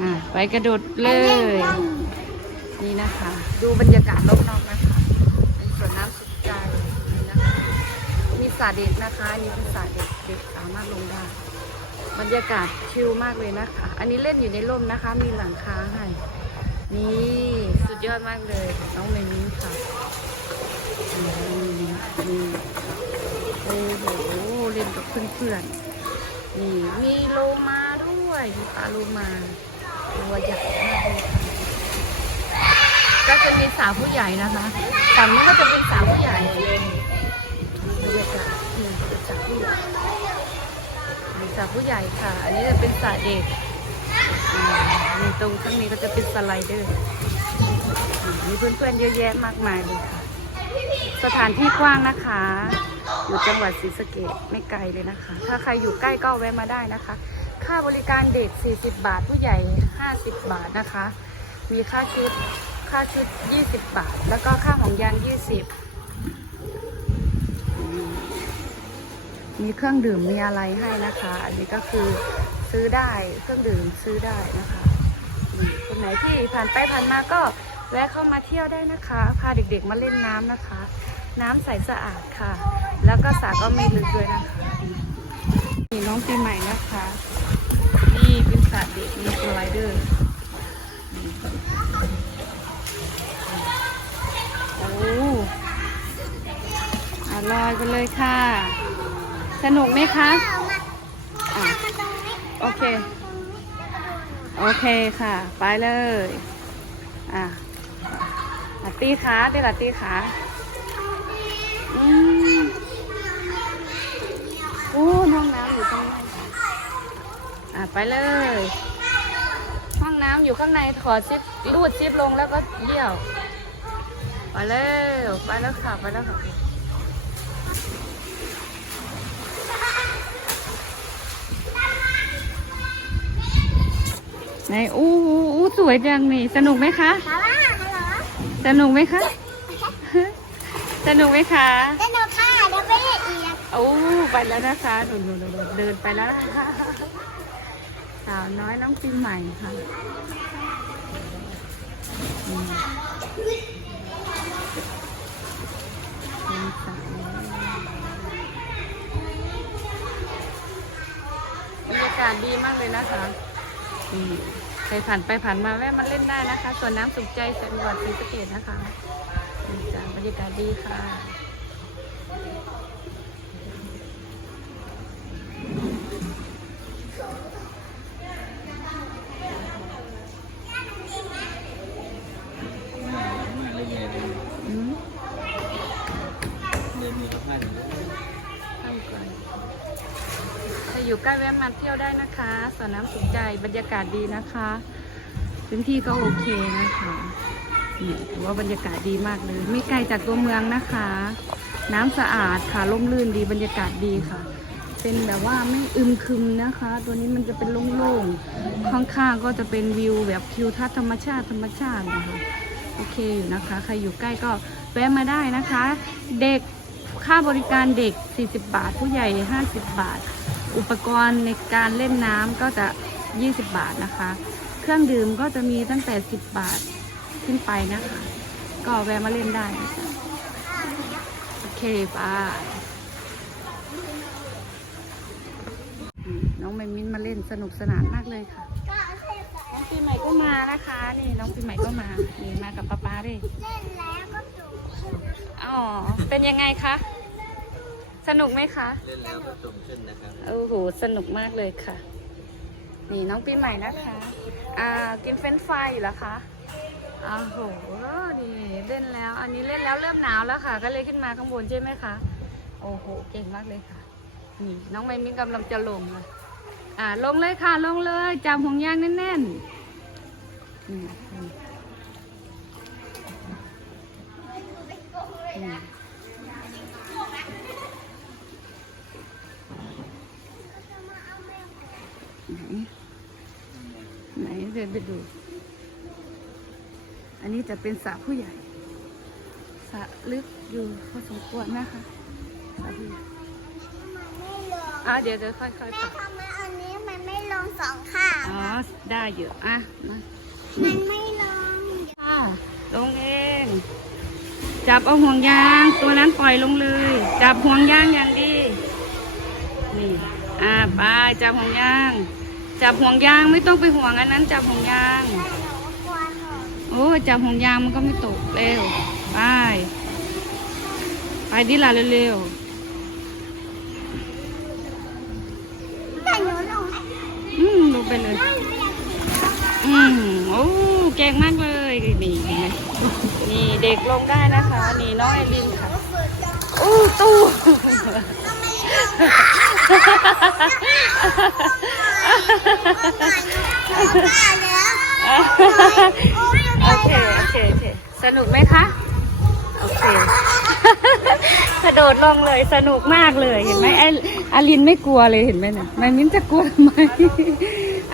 อะไปกระโดดเลยนี่นะคะ ดูบรรยากาศรอบๆนะคะเป็นสวนน้ำสุขใจนี่นะคะมีสระเด็กนะคะอันนี้เป็นสระเด็กเด็กสามารถลงได้ บรรยากาศชิลมากเลยนะคะ อันนี้เล่นอยู่ในร่มนะคะ มีหลังคาให้นี่สุดยอดมากเลยน้องเมมินค่ะนี่นี่โอ้โหเล่นกับเพื่อนๆนี่มีโลมา มีปลาโลมาตัวใหญ่มากเลยก็จะมีสาวผู้ใหญ่นะคะฝั่งนี้ก็จะเป็นสาวผู้ใหญ่บรรยากาศนี่เป็นสาวผู้ใหญ่สาวผู้ใหญ่ค่ะ อันนี้จะเป็นสาวเด็กอ่ามีตรงข้างนี้ก็จะเป็นสไลเดอร์มีเพื่อนๆเยอะแยะมากมายเลยค่ะ สถานที่กว้างนะคะ อยู่จังหวัดศรีสะเกษไม่ไกลเลยนะคะ ถ้าใครอยู่ใกล้ก็แวะมาได้นะคะ ค่าบริการเด็ก 40 บาท ผู้ใหญ่ 50 บาทนะคะ มีค่าชุด ค่าชุด 20 บาท แล้วก็ค่าของยาน20 มีเครื่องดื่ม มีอะไรให้นะคะ อันนี้ก็คือซื้อได้ เครื่องดื่มซื้อได้นะคะคนไหนที่ผ่านไปผ่านมาก็แวะเข้ามาเที่ยวได้นะคะ พาเด็กๆมาเล่นน้ำนะคะ น้ำใสสะอาดค่ะ แล้วก็สระก็ไม่ลึกด้วยนะคะ นี่น้องปีใหม่นะคะ นี่เป็นสระเด็กมีสไลเดอร์โอ้อลอยไปเลยค่ะ สนุกไหมคะอะโอเค โอเคค่ะ ไปเลย อะตีขาเดี๋ยวลัตตี้ขาอืมโอ้ห้องน้ำอยู่ข้างในอะ ไปเลย ห้องน้ำอยู่ข้างในขอซิปรูดซิปลงแล้วก็เยี่ยว ไปเลยไปแล้วค่ะ ไปแล้วค่ะไหนอู้อู้อู้สวยจังนี่ สนุกไหมคะมาว่าฮัลโหลสนุกไหมคะ สนุกไหมคะ สนุกค่ะ เดี๋ยวไปเล่นอีกโอ้ไปแล้วนะคะหนูหนูหนูเดินไปแล้วนะคะ สาวน้อยน้องปีใหม่ค่ะอืมเป็นสาวน้อยบรรยากาศดีมากเลยนะคะอืมใครผ่านไปผ่านมาแวะมาเล่นได้นะคะ ส่วนน้ำสุขใจจังหวัดศรีสะเกษนะคะนี่จ้ะบรรยากาศดีค่ะ อืมให้ก่อนถ้า อยู่ใกล้แวะมาเที่ยวได้นะคะสวนน้ำสุขใจบรรยากาศดีนะคะพื้นที่ก็โอเคนะคะนี่ถือว่าบรรยากาศดีมากเลย ไม่ไกลจากตัวเมืองนะคะ น้ำสะอาดค่ะร่มรื่นดีบรรยากาศดีค่ะ เป็นแบบว่าไม่อึมครึมนะคะ ตัวนี้มันจะเป็นโล่งๆข้างๆก็จะเป็นวิวแบบทิวทัศน์ธรรมชาติธรรมชาตินะคะโอเคอยู่นะคะ ใครอยู่ใกล้ก็แวะมาได้นะคะ เด็กค่าบริการเด็ก 40 บาท ผู้ใหญ่ 50 บาท อุปกรณ์ในการเล่นน้ำก็จะ 20 บาทนะคะ เครื่องดื่มก็จะมีตั้งแต่ 10 บาทขึ้นไปนะคะ ก็แวะมาเล่นได้นะคะโอเคไป้าน้องเมมินมาเล่นสนุกสนานมากเลยค่ะก็เล่นน้องปีใหม่ก็มานะคะ นี่น้องปีใหม่ก็มา นี่มากับป๊าป๊าด้วยแล้วก็จุกอ๋อ เป็นยังไงคะ สนุกไหมคะ เล่นแล้วก็จุ่มขึ้นนะครับ โอ้โห สนุกมากเลยค่ะ นี่น้องปีใหม่นะคะ อ่า กินเฟรนช์ฟรายอยู่เหรอคะอ้าวโห นี่เล่นแล้ว อันนี้เล่นแล้วเริ่มหนาวแล้วค่ะ ก็เลยขึ้นมาข้างบนใช่ไหมคะ โอ้โห เก่งมากเลยค่ะ นี่น้องไมมิ้นกำลังจะลงเลยอ่า ลงเลยค่ะ ลงเลยจับห่วงยางแน่นๆ ไหนไหนเดินไปดู อันนี้จะเป็นสระผู้ใหญ่สระลึกอยู่พอสมควรนะคะสระผู้ใหญ่มันไม่ลงอะเดี๋ยวเดี๋ยวค่อยๆแม่ปรับทำไมอันนี้มันไม่ลงสองข้างอ๋อได้อยู่อะมามันไม่ลงค่ะลงเอง จับเอาห่วงยาง ตัวนั้นปล่อยลงเลย จับห่วงยางอย่างดี นี่ อ่าไปจับห่วงยาง จับห่วงยางไม่ต้องไปห่วงอันนั้น จับห่วงยาง โอ้จับห่วงยางมันก็ไม่ตกเร็วไปไปดิล่ะเร็วๆอืมลงไปเลย อืมโอ้เก่งมากเลยนี่เห็นไหมนี่เด็กลงได้นะคะ นี่น้องไอรินค่ะว่าฝึกจะอู้ตู้ โอเค โอเค โอเค สนุกไหมคะ โอเค กระโดดลงเลยสนุกมากเลยเห็นไหมไออาลินไม่กลัวเลยเห็นไหมเนี่ยมันมิ้นจะกลัวทำไม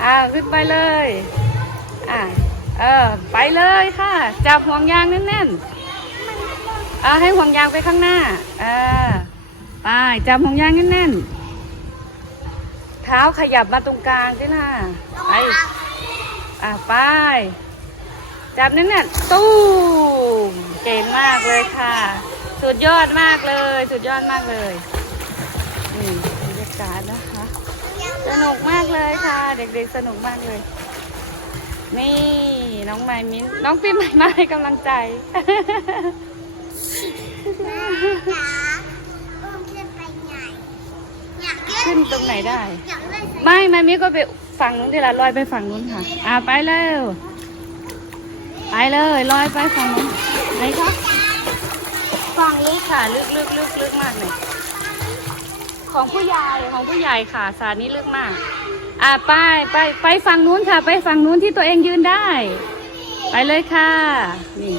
อ้าวขึ้นไปเลย อ่าเออ ไปเลยค่ะ จับห่วงยางแน่นๆเอาให้ห่วงยางไปข้างหน้า เออ ไปจับห่วงยางแน่นๆเท้าขยับมาตรงกลางสิล่ะไปอะไปจับนั่นน่ะตู้มเก่งมากเลยค่ะ สุดยอดมากเลย สุดยอดมากเลยนี่บรรยากาศนะคะ สนุกมากเลยค่ะ เด็กๆสนุกมากเลย นี่ น้องไมมิ้นน้องพี่ใหม่มาให้กำลังใจ ขึ้นตรงไหนได้อยากเล่นไม่ไมมิ้ก็ไปฝั่งนู้นทีละลอยไปฝั่งนู้นค่ะ อ่าไปเร็วไปเลยลอยไปฝั่งนู้นไหนคะฝั่งลึกค่ะลึกลึกลึกลึกมากเลยของผู้ใหญ่ของผู้ใหญ่ค่ะสรนี้ลึกมาก อ่าไปไปไปฝั่งนู้นค่ะ ไปฝั่งนู้นที่ตัวเองยืนได้ ไปเลยค่ะนี่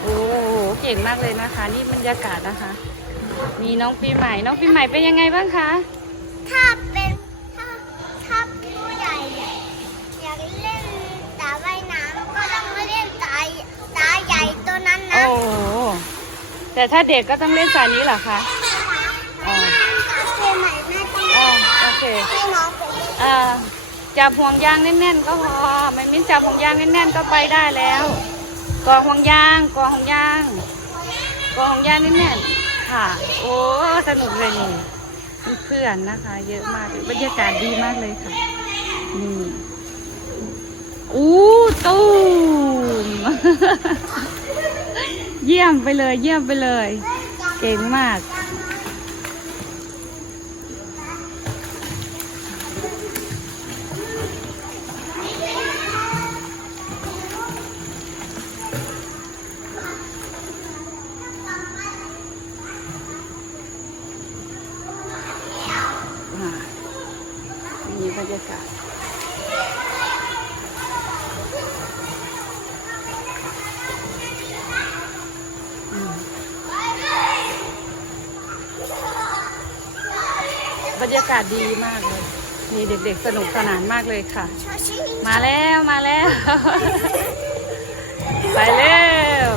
โอ้โหเก่งมากเลยนะคะ นี่บรรยากาศนะคะ มีน้องปีใหม่ น้องปีใหม่เป็นยังไงบ้างคะ ถ้าเป็นถ้าถ้าผู้ใหญ่อะอยากเล่นตาว่ายน้ำก็ต้องมาเล่นตาตาใหญ่ตัวนั้นนะโอ้โหแต่ถ้าเด็กก็ต้องเล่นสระนี้เหรอคะอ๋อเกมใหม่แม่ต้องอ๋อโอเคให้น้องไปเล่นอ่าจับห่วงยางแน่นๆ ก็พอไม่มิ้นจับห่วงยางแน่นๆ ก็ไปได้แล้วกอห่วงยางกอห่วงยางกอห่วงยางแน่นๆ ค่ะ โอ้สนุกเลยนี่เพื่อนนะคะ เยอะมากเลยบรรยากาศดีมากเลยค่ะ นี่อู้ตูมเยี่ยมไปเลย เยี่ยมไปเลย เก่งมาก บรรยากาศดีมากเลย มีเด็กๆสนุกสนานมากเลยค่ะโชชิมาแล้วมาแล้ว ไปเร็ว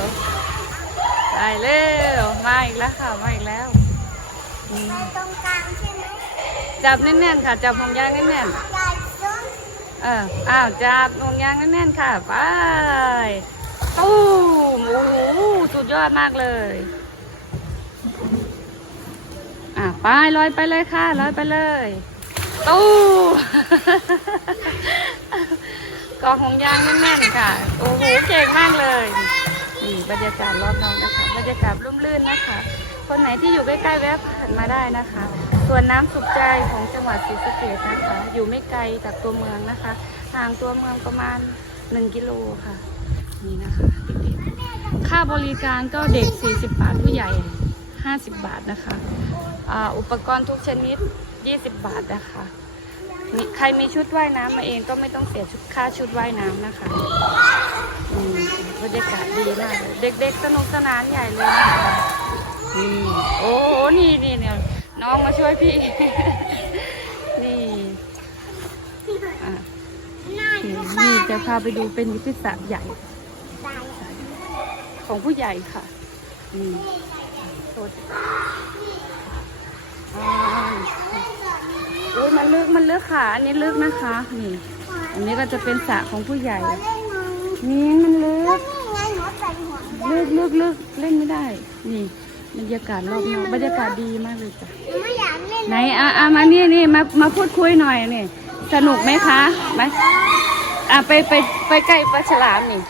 ไปเร็วมาอีกแล้วค่ะมาอีกแล้วอืมตรงกลางใช่ไหมจับแน่นๆค่ะ จับห่วงยางแน่นใหญ่สุดๆเอออ้าวจับห่วงยางแน่นๆค่ะ ไปตู้มโอ้โหสุดยอดมากเลย อะ ไปลอยไปเลยค่ะลอยไปเลยตู้กองห่วงยางแน่นๆค่ะ โอ้โหเก่งมากเลยนี่บรรยากาศรอบนอกนะคะ บรรยากาศร่มรื่นนะคะ คนไหนที่อยู่ใกล้ๆแวะผ่านมาได้นะคะ ส่วนน้ำสุขใจของจังหวัดศรีสะเกษนะคะ อยู่ไม่ไกลจากตัวเมืองนะคะ ห่างตัวเมืองประมาณ 1 กิโลค่ะ นี่นะคะเด็กๆค่าบริการก็เด็ก 40 บาทผู้ใหญ่ 50 บาทนะคะ อุปกรณ์ทุกชนิด 20 บาทนะคะใครมีชุดว่ายน้ำมาเองก็ไม่ต้องเสียชุดค่าชุดว่ายน้ำนะคะอืมบรรยากาศดีมากเลยเด็กๆสนุกสนานใหญ่เลยนะคะนี่โอ้โหนี่นี่เนี่ยน้องมาช่วยพี่ นี่อ่านี่จะพาไปดูเป็นนิติศาสตร์ใหญ่ ของผู้ใหญ่ค่ะอืม โทษอ่าโอ้ยมันลึกมันลึกค่ะ อันนี้ลึกนะคะ นี่ อันนี้ก็จะเป็นสระของผู้ใหญ่ขอเล่นหน่อยนี่มันลึก็กนี่ไงหนูใส่ห่วงยางลึกลึกลึกเล่นไม่ได้ นี่บรรยากาศรอบนอกบรรยากาศดีมากเลยจ้ะหนูไม่อยากเล่นไหนอะอะมานี่นี่มามาพูดคุยหน่อยนี่สนุกไหมคะไหมอะไปไปไปใกล้ปลาฉลามนี่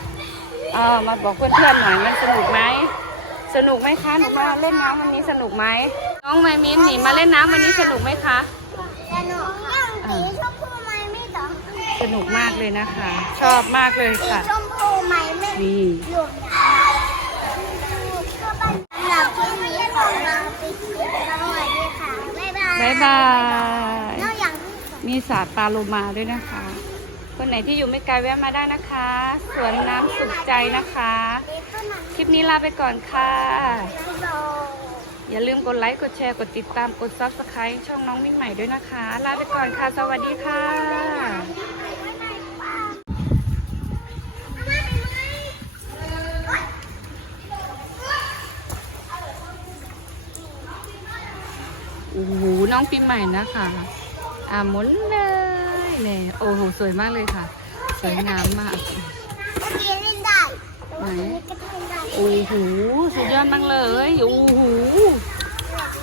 เออมาบอกเพื่อนๆหน่อยมันสนุกไหมสนุกไหมคะหนูมาเล่นน้ำวันนี้สนุกไหมน้ องไมมินนี่มาเล่นน้ำวันนี้สนุกไหมคะแต่หนูยังสีชมพูไหมไม่ต้องสนุกมากเลยนะคะ ชอบมากเลยสีค่ะ ชมพูไหมไม่นี่หยุดนะก็บ้านสำหรับคลิปนี้ของเราปิดคลิปแล้วสวัสดีค่ะ บ๊ายบายบ๊ายบายแล้วอย่างที่สองมีสาดปลาโลมาด้วยนะคะ คนไหนที่อยู่ไม่ไกลแวะมาได้นะคะ สวนน้ำสุขใจนะคะนี่ก็มันคลิปนี้ลาไปก่อนค่ะน้ำโด อย่าลืมกดไลค์ กดแชร์ กดติดตาม กด subscribe ช่องน้องมิ้นใหม่ด้วยนะคะ ลาไปก่อนค่ะ สวัสดีค่ะ โอ้โห น้องปีใหม่นะคะ อ่าหมุนเลยเนี่ยโอ้โห สวยมากเลยค่ะ สวยงามมากเมื่อกี้เล่นได้แต่ว่าอันนี้ก็ โอ้โหสุดยอดมากเลยโอ้โห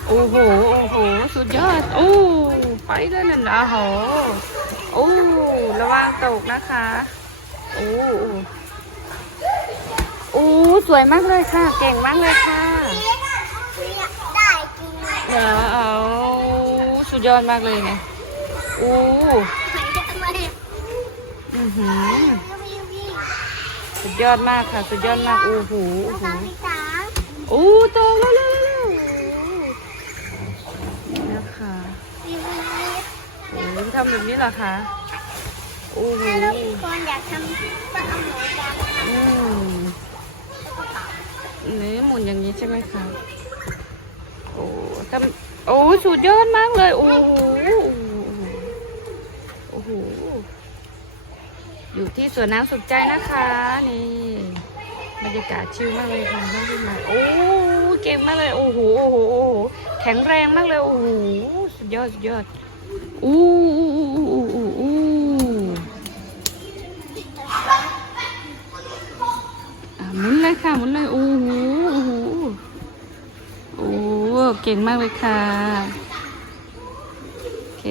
โอ้โหโอ้โหสุดยอดโอ้ไปแล้วนั่นนะโหโอ้ระวังตกนะคะโอ้โอ้สวยมากเลยค่ะ เก่งมากเลยค่ะได้จริงเลยเดี๋ยวเอาสุดยอดมากเลยเนี่ยโอ้ไม่ได้อือหือพี่พี่ สุดยอดมากค่ะ สุดยอดมาก โอ้โหโอ้โหโอ้โตแล้วแล้วแล้วนี่นะคะโอ้ทำแบบนี้เหรอคะ โอ้โหคนอยากทำก็เอาหมูดำอืมนี่หมุนอย่างนี้ใช่ไหมคะ โอ้ทำโอ้สุดยอดมากเลย โอ้โหโอ้โห อยู่ที่สวนน้ำสุขใจนะคะ นี่บรรยากาศชิลมากเลยค่ะน้องพี่มาโอ้เก่งมากเลยโอ้โหโอ้โหโอ้โหแข็งแรงมากเลยโอ้โหสุดยอดสุดยอดอู้อู้อู้อู้อู้อะหมุนเลยค่ะหมุนเลยโอ้โหโอ้โหโอ้เก่งมากเลยค่ะ โอเค